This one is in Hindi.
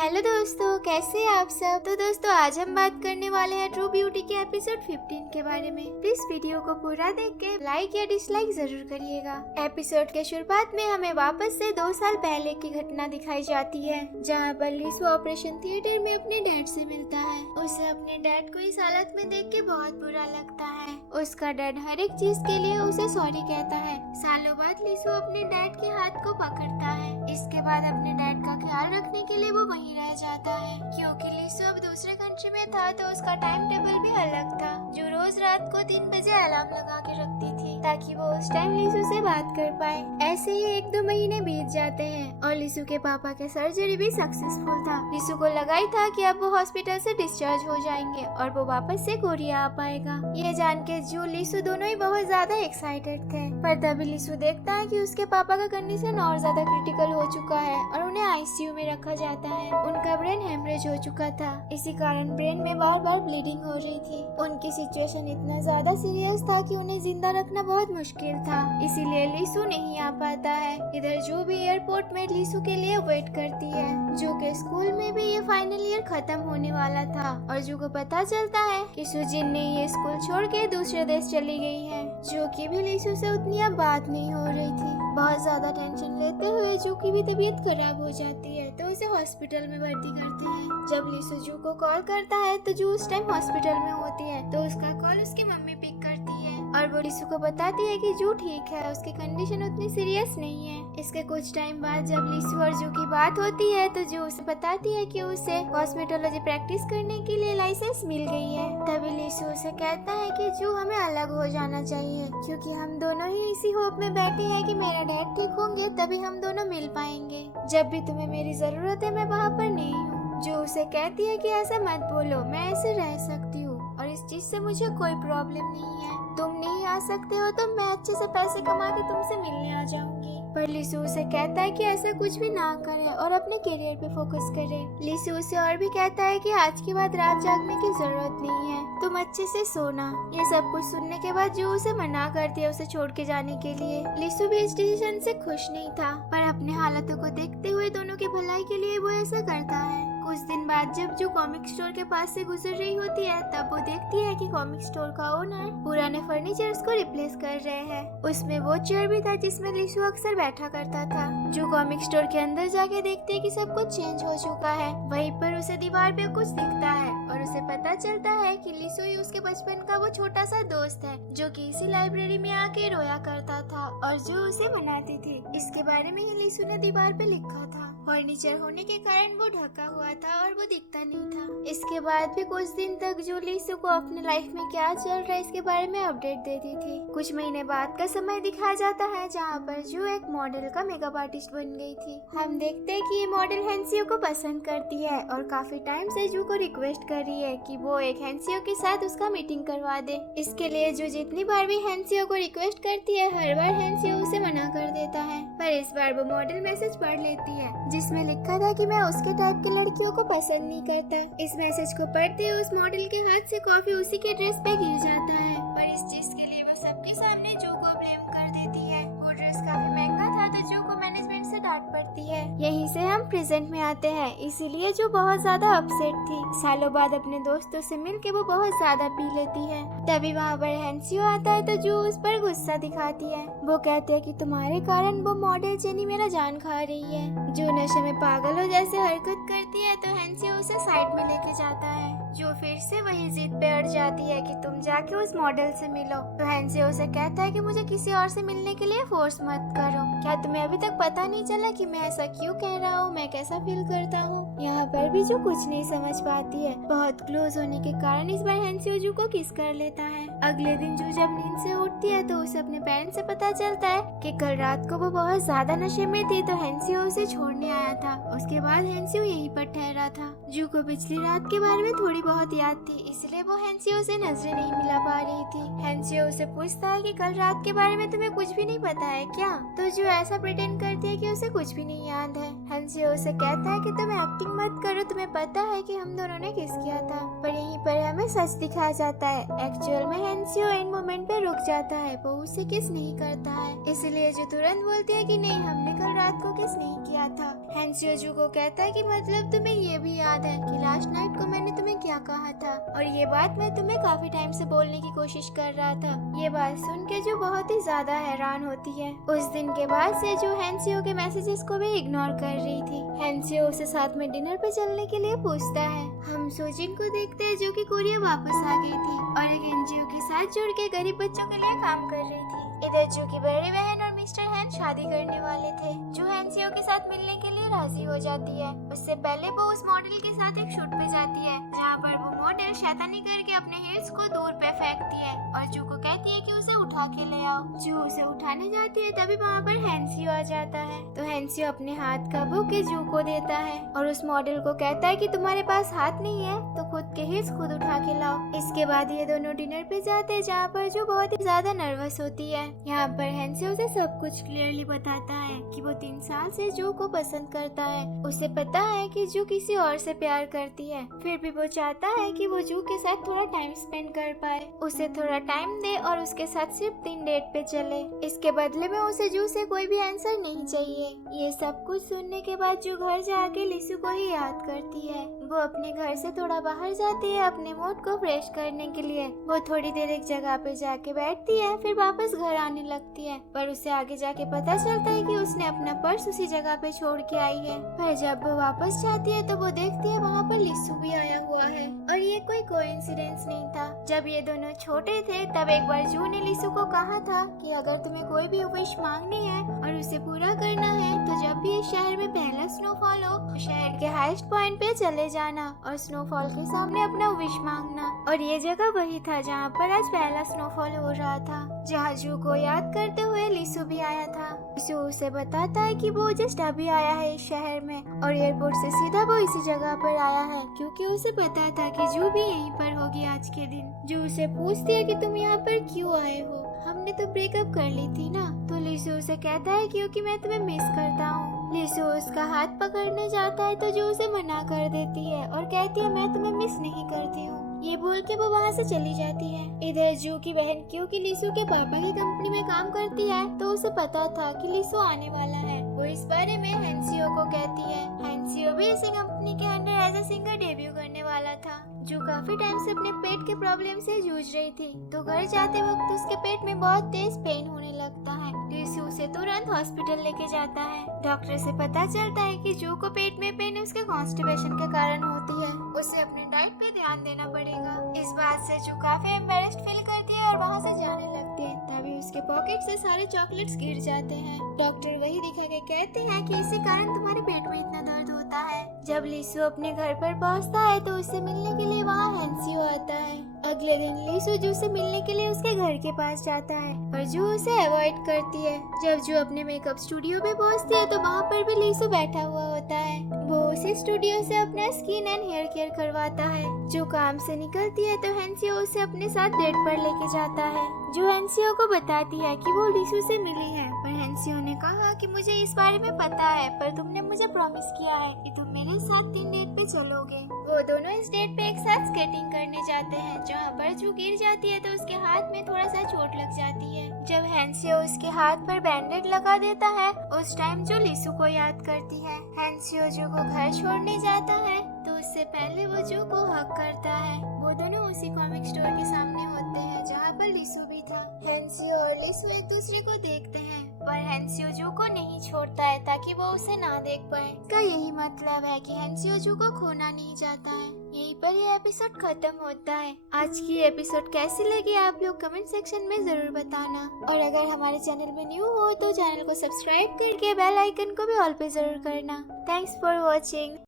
हेलो दोस्तों, कैसे हैं आप सब। तो दोस्तों आज हम बात करने वाले हैं ट्रू ब्यूटी के एपिसोड 15 के बारे में। प्लीज वीडियो को पूरा देख के लाइक या डिसलाइक जरूर करिएगा। एपिसोड के शुरुआत में हमें वापस से 2 साल पहले की घटना दिखाई जाती है, जहां पर लीसू ऑपरेशन थिएटर में अपने डैड से मिलता है। उसे अपने डैड को इस हालत में देख के बहुत बुरा लगता है। उसका डैड हर एक चीज के लिए उसे सॉरी कहता है। सालों बाद लीसू अपने डैड के हाथ को पकड़ता है। इसके बाद अपने डैड का ख्याल रखने के लिए वो वहीं रह जाता है, क्योंकि लीसू अब दूसरे कंट्री में था तो उसका टाइम टेबल भी अलग था। जो रोज रात को 3 बजे अलार्म लगा के रखती थी ताकि वो उस टाइम लीसू से बात कर पाए। ऐसे ही 1-2 महीने बीत जाते हैं और लीसू के पापा के सर्जरी भी सक्सेसफुल था। लीसू को लगा ही था कि अब वो हॉस्पिटल से डिस्चार्ज हो जाएंगे और वो वापस से कोरिया आ पाएगा। ये जान के जू लीसू दोनों ही बहुत ज्यादा एक्साइटेड थे, पर तभी लीसू देखता है कि उसके पापा का कंडीशन और ज्यादा क्रिटिकल हो चुका है और उन्हें आईसीयू में रखा जाता है। उनका ब्रेन हेमरेज हो चुका था, इसी कारण ब्रेन में बार बार ब्लीडिंग हो रही थी। उनकी सिचुएशन इतना ज्यादा सीरियस था कि उन्हें जिंदा रखना बहुत मुश्किल था, इसीलिए लीसू नहीं आ पाता है। इधर जो भी एयरपोर्ट में लीसू के लिए वेट करती है। जो के स्कूल में भी ये फाइनल ईयर खत्म होने वाला था और जो को पता चलता है कि सुजिन ने ये स्कूल छोड़ के दूसरे देश चली गई है। जो की भी लीसू से उतनी अब बात नहीं हो रही थी। बहुत ज्यादा टेंशन लेते हुए जो की भी तबीयत खराब हो जाती है तो उसे हॉस्पिटल में भर्ती करते हैं। जब लीसू जू को कॉल करता है तो जू उस टाइम हॉस्पिटल में होती है, तो उसका कॉल उसकी मम्मी पिक करती है और वो लीसू को बताती है कि जू ठीक है, उसकी कंडीशन उतनी सीरियस नहीं है। इसके कुछ टाइम बाद जब लीसू और जू की बात होती है तो जू उसे बताती है कि उसे कॉस्मेटोलॉजी प्रैक्टिस करने के लिए लाइसेंस मिल गई है। तभी लीसू उसे कहता है कि जू हमें अलग हो जाना चाहिए, क्योंकि हम दोनों ही इसी होप में बैठे हैं कि मेरा डैड ठीक होंगे तभी हम दोनों मिल पाएंगे। जब भी तुम्हें मेरी जरूरत है मैं वहाँ पर नहीं हूँ। जो उसे कहती है कि ऐसा मत बोलो, मैं ऐसे रह सकती हूँ और इस चीज से मुझे कोई प्रॉब्लम नहीं है। तुम नहीं आ सकते हो तो मैं अच्छे से पैसे कमा के तुमसे मिलने आ जाऊंगी। पर लीसू उसे कहता है कि ऐसा कुछ भी ना करे और अपने करियर पे फोकस करे। लीसू उसे और भी कहता है कि आज के बाद रात जागने की जरूरत नहीं है, तुम अच्छे से सोना। ये सब कुछ सुनने के बाद जो उसे मना करती है उसे छोड़ के जाने के लिए। लीसू भी इस डिसीजन से खुश नहीं था, पर अपने हालातों को देखते हुए दोनों की भलाई के लिए वो ऐसा करता है। कुछ दिन बाद जब जो कॉमिक स्टोर के पास से गुजर रही होती है तब वो देखती है कि कॉमिक स्टोर का ओनर पुराने फर्नीचर्स को रिप्लेस कर रहे हैं। उसमें वो चेयर भी था जिसमें लीसू अक्सर बैठा करता था। जो कॉमिक स्टोर के अंदर जाके देखती है कि सब कुछ चेंज हो चुका है। वहीं पर उसे दीवार पे कुछ दिखता है और उसे पता चलता है कि लीसू ही उसके बचपन का वो छोटा सा दोस्त है जो कि इसी लाइब्रेरी में आके रोया करता था और जो उसे मनाती थी। इसके बारे में ही लीसू ने दीवार पे लिखा था। फर्नीचर होने के कारण वो ढका हुआ था और वो दिखता नहीं था। इसके बाद भी कुछ दिन तक जो लीसू को अपने लाइफ में क्या चल रहा है इसके बारे में अपडेट देती थी। कुछ महीने बाद का समय दिखाया जाता है जहाँ पर जो एक मॉडल का मेकअप आर्टिस्ट बन गई थी। हम देखते हैं कि ये मॉडल हैंसियो को पसंद करती है और काफी टाइम से जू को रिक्वेस्ट कर रही है कि वो एक हैंसियो के साथ उसका मीटिंग करवा दे। इसके लिए जो जितनी बार भी हैंसियो को रिक्वेस्ट करती है हर बार हैंसियो उसे मना कर देता है। पर इस बार वो मॉडल मैसेज पढ़ लेती है जिसमें लिखा था कि मैं उसके टाइप की लड़कियों को पसंद नहीं करता। इस मैसेज को पढ़ते हुए उस मॉडल के हाथ से कॉफी उसी के ड्रेस पे गिर जाता है, पर इस चीज के लिए वो सबके सामने जो को ब्लेम कर देती है। वो ड्रेस काफी महंगा था तो जो को मैनेजमेंट से डांट पड़ती है। यहीं से हम प्रेजेंट में आते हैं, इसीलिए जो बहुत ज्यादा अपसेट थी। सालों बाद अपने दोस्तों से मिलके वो बहुत ज्यादा पी लेती है। तभी वहाँ पर हैंसियो आता है तो जो उस पर गुस्सा दिखाती है। वो कहती है कि तुम्हारे कारण वो मॉडल जेनी मेरा जान खा रही है। जो नशे में पागल हो जैसे हरकत करती है तो हैंसियो उसे साइड में लेके जाता है। जो फिर से वही जिद पे अड़ जाती है कि तुम जाके उस मॉडल से मिलो। तो हैंसियो उसे कहता है कि मुझे किसी और से मिलने के लिए फोर्स मत करो। क्या तुम्हें अभी तक पता नहीं चला कि मैं ऐसा क्यों कह रहा हूँ, मैं कैसा फील करता हूँ। यहाँ पर भी जो कुछ नहीं समझ पाती है। बहुत क्लोज होने के कारण इस बार हैंसियो जू को किस कर लेता है। अगले दिन जू जब नींद से उठती है तो उसे अपने पेरेंट्स से पता चलता है कि कल रात को वो बहुत ज्यादा नशे में थी तो हैंसियो उसे छोड़ने आया था। उसके बाद हैंसियो यहीं पर ठहरा था। जू को पिछली रात के बारे में थोड़ी बहुत याद थी, इसलिए वो हैंसियो से नजरें नहीं मिला पा रही थी। हैंसियो उसे पूछता है कि कल रात के बारे में तुम्हें कुछ भी नहीं पता है क्या? तो जू ऐसा प्रिटेंड करती है कि उसे कुछ भी नहीं याद है। हैंसियो उसे कहता है कि तुम एक्टिंग मत करो, तुम्हें पता है कि हम दोनों ने किस किया था। पर यहीं पर हमें सच दिखाया जाता है। एक्चुअल में हैंसियो इन मोमेंट पे रुक जाता है, वो उसे किस नहीं करता है। इसलिए जो तुरंत बोलती है कि नहीं, हमने कल रात को किस नहीं किया था। हैंसियो जू को कहता है कि मतलब तुम्हें ये भी याद है कि लास्ट नाइट को मैंने तुम्हें क्या कहा था, और ये बात मैं तुम्हें काफी टाइम से बोलने की कोशिश कर रहा था। ये बात सुन के जो बहुत ही ज्यादा हैरान होती है। उस दिन के बाद से जो हैंसियो के मैसेजेस को भी इग्नोर कर रही थी। हैंसियो उसे साथ में डिनर पे चलने के लिए पूछता है। हम सोजिन को देखते हैं जो कि कोरिया वापस आ गई थी और एक एनजीओ के साथ जुड़ के गरीब बच्चों के लिए काम कर रही थी। इधर जू की बड़ी बहन और मिस्टर हैन शादी करने वाले थे। जो हैंसियो के साथ मिलने के लिए राजी हो जाती है। उससे पहले वो उस मॉडल के साथ एक शूट पे जाती है, जहाँ पर वो मॉडल शैतानी करके अपने हील्स को दूर पे फेंकती है और जू को कहती है कि उसे उठा के ले आओ। जू उसे उठाने जाती है, तभी वहाँ पर हैंसियो आ जाता है। तो हैंसियो अपने हाथ का बुके जू को देता है और उस मॉडल को कहता है कि तुम्हारे पास हाथ नहीं है तो खुद के हील्स खुद उठा के लाओ। इसके बाद ये दोनों डिनर पे जाते हैं, जहाँ पर जो बहुत ही ज्यादा नर्वस होती है। यहाँ पर हैंसियो उसे सब कुछ क्लियरली बताता है कि वो 3 साल से जू को पसंद करता है। उसे पता है कि जू किसी और से प्यार करती है, फिर भी वो चाहता है कि वो जू के साथ थोड़ा टाइम स्पेंड कर पाए। उसे थोड़ा टाइम दे और उसके साथ सिर्फ 3 डेट पे चले। इसके बदले में उसे जू से कोई भी आंसर नहीं चाहिए। ये सब कुछ सुनने के बाद जू घर जाके लिसु को ही याद करती है। वो अपने घर से थोड़ा बाहर जाती है अपने मूड को फ्रेश करने के लिए। वो थोड़ी देर एक जगह पे जाके बैठती है, फिर वापस घर आने लगती है। पर उसे आगे जाके पता चलता है कि उसने अपना पर्स उसी जगह पे छोड़ के आई है। पर जब वो वापस जाती है तो वो देखती है वहाँ पर लिसु भी आया हुआ है और ये कोई कोइंसिडेंस नहीं था। जब ये दोनों छोटे थे तब एक बार जू ने लिसु को कहा था कि अगर तुम्हें कोई भी विश मांगनी है और उसे पूरा करना है तो जब भी इस शहर में पहला स्नोफॉल हो तो शहर के हाईएस्ट पॉइंट पे चले जाना और स्नोफॉल के सामने अपना विश मांगना। और ये जगह वही था जहाँ पर आज पहला स्नोफॉल हो रहा था, जहाँ जू को याद करते हुए लिसु भी आया था। लिसु उसे बताता है कि वो जस्ट अभी आया है इस शहर में और एयरपोर्ट से सीधा वो इसी जगह पर आया है, क्योंकि उसे पता था कि जू भी यहीं पर होगी आज के दिन। जू उसे पूछती है कि तुम यहाँ पर क्यों आए हो, हमने तो ब्रेकअप कर ली थी ना। तो लिसु उसे कहता है क्योंकि मैं तुम्हें मिस करता हूँ। लिसु उसका हाथ पकड़ने जाता है तो जो उसे मना कर देती है और कहती है मैं तुम्हें मिस नहीं करती हूँ। ये बोल के वो वहाँ से चली जाती है। इधर जू की बहन क्योंकि लिसु के पापा की कंपनी में काम करती है तो उसे पता था कि लिसु आने वाला है। वो इस बारे में हैंसियो को कहती है। हैंसियो भी इसी कंपनी के under as a singer debut करने वाला था। जो काफी टाइम से अपने पेट के प्रॉब्लम से जूझ रही थी, तो घर जाते वक्त उसके पेट में बहुत तेज पेन होने लगता है। लिसु उसे तुरंत हॉस्पिटल लेके जाता है। डॉक्टर से पता चलता है कि जू को पेट में पेन उसके कॉन्स्टिपेशन के कारण होती है। उसे अपने डाइट पे ध्यान देना पड़ेगा। इस बात से जू काफी एम्बैरेस्ड फील करती है और वहाँ से जाने लगती है। तभी उसके पॉकेट से सारे चॉकलेट्स गिर जाते हैं। डॉक्टर वही दिखा के कहते हैं कि इसी कारण तुम्हारे पेट में इतना दर्द होता है। जब लिसु अपने घर पर पहुँचता है तो उससे मिलने के लिए वहाँ हैंसियो आता है। अगले दिन लिसु जू से मिलने के लिए उसके घर के पास जाता है, पर जू उसे अवॉइड करती है। जब जू अपने मेकअप स्टूडियो पे पहुंचती है तो वहाँ पर भी लिसु बैठा हुआ होता है। वो उसी स्टूडियो से अपना स्किन एंड हेयर केयर करवाता है। जो काम से निकलती है तो हैंसियो उसे अपने साथ डेट पर लेके जाता है। जो हैंसियो को बताती है कि वो लिसु से मिली है, पर हैंसियो ने कहा कि मुझे इस बारे में पता है, पर तुमने मुझे प्रॉमिस किया है कि तुम मेरे साथ 3 डेट पे चलोगे। वो दोनों इस डेट पे एक साथ स्केटिंग करने जाते हैं, जहाँ पर जू गिर जाती है तो उसके हाथ में थोड़ा सा चोट लग जाती है। जब हैंसियो उसके हाथ पर बैंडेड लगा देता है उस टाइम जो लिसु को याद करती है। हैंसियो जू को घर छोड़ने जाता है तो उससे पहले वो जू को हक करता है। वो दोनों उसी कॉमिक स्टोर के सामने होते हैं जहाँ पर लिसु भी था। हैंसियो और लिसु एक दूसरे को देखते हैं, पर हैंसियो जू को नहीं छोड़ता है ताकि वो उसे ना देख पाए। इसका यही मतलब है कि हैंसियो जू को खोना नहीं चाहता है। यहीं पर ये एपिसोड खत्म होता है। आज की एपिसोड कैसी लगी आप लोग कमेंट सेक्शन में जरूर बताना, और अगर हमारे चैनल में न्यू हो तो चैनल को सब्सक्राइब करके बेल आइकन को भी ऑल पे जरूर करना। Thanks for watching.